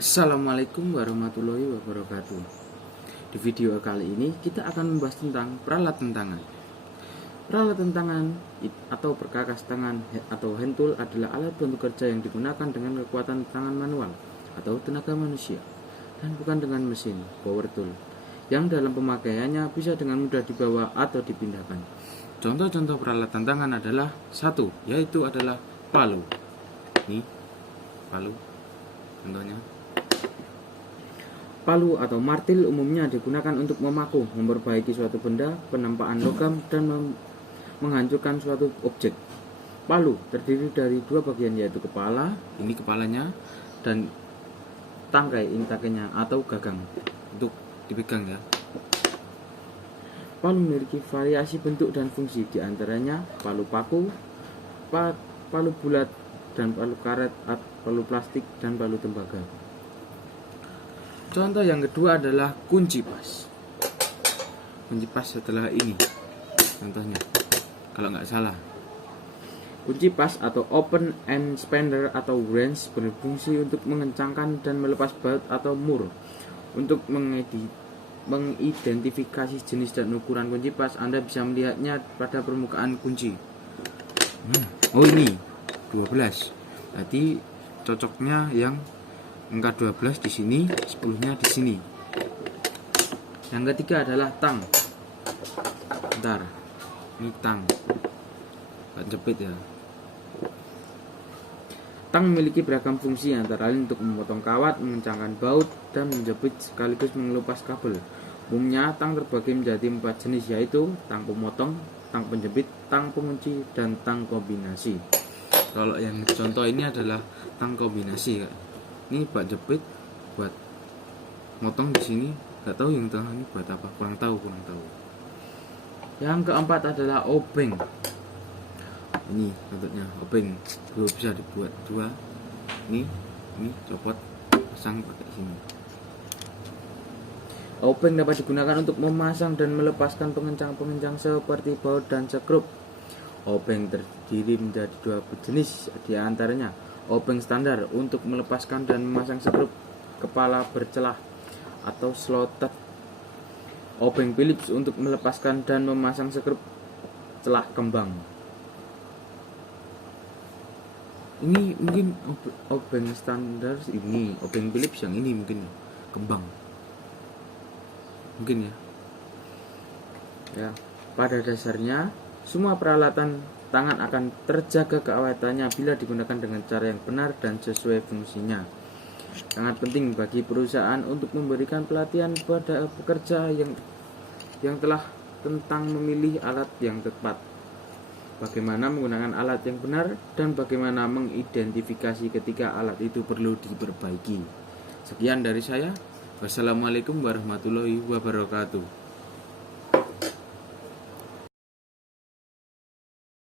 Assalamualaikum warahmatullahi wabarakatuh. Di video kali ini kita akan membahas tentang peralatan tangan. Peralatan tangan atau perkakas tangan atau hand tool adalah alat bantu kerja yang digunakan dengan kekuatan tangan manual atau tenaga manusia dan bukan dengan mesin power tool yang dalam pemakaiannya bisa dengan mudah dibawa atau dipindahkan. Contoh-contoh peralatan tangan adalah satu, yaitu adalah palu. Ini palu contohnya. Palu atau martil umumnya digunakan untuk memaku, memperbaiki suatu benda, penampakan logam, dan menghancurkan suatu objek. Palu terdiri dari dua bagian, yaitu kepala, ini kepalanya, dan tangkai, ini tangkainya atau gagang untuk dipegang ya. Palu memiliki variasi bentuk dan fungsi, diantaranya palu paku, palu bulat, dan palu karet, palu plastik, dan palu tembaga. Contoh yang kedua adalah kunci pas. Kunci pas setelah ini contohnya, kalau nggak salah. Kunci pas atau open end spender atau wrench berfungsi untuk mengencangkan dan melepas baut atau mur. Untuk mengidentifikasi jenis dan ukuran kunci pas, Anda bisa melihatnya pada permukaan kunci. Oh ini 12. Berarti cocoknya yang angka 12 di sini, 10-nya di sini. Yang ketiga adalah tang. Bentar. Ini tang. Gak jepit ya. Tang memiliki beragam fungsi, antara lain untuk memotong kawat, mengencangkan baut, dan menjepit sekaligus mengelupas kabel. Umumnya tang terbagi menjadi 4 jenis, yaitu tang pemotong, tang penjepit, tang pengunci, dan tang kombinasi. Kalau yang contoh ini adalah tang kombinasi, Kak. Ini buat jepit, buat motong di sini. Gak tahu yang tengah ini buat apa, kurang tahu. Yang keempat adalah obeng. Ini bentuknya obeng, bisa dibuat dua. Ini copot, pasang pakai sini. Obeng dapat digunakan untuk memasang dan melepaskan pengencang-pengencang seperti baut dan skrup. Obeng terdiri menjadi dua jenis, diantaranya obeng standar untuk melepaskan dan memasang skrup kepala bercelah atau slotted. Obeng Phillips untuk melepaskan dan memasang skrup celah kembang. Ini mungkin obeng standar, ini obeng Phillips, yang ini mungkin kembang. Mungkin ya. Pada dasarnya semua peralatan tangan akan terjaga keawetannya bila digunakan dengan cara yang benar dan sesuai fungsinya. Sangat penting bagi perusahaan untuk memberikan pelatihan pada pekerja yang telah tentang memilih alat yang tepat, bagaimana menggunakan alat yang benar, dan bagaimana mengidentifikasi ketika alat itu perlu diperbaiki. Sekian dari saya. Wassalamualaikum warahmatullahi wabarakatuh.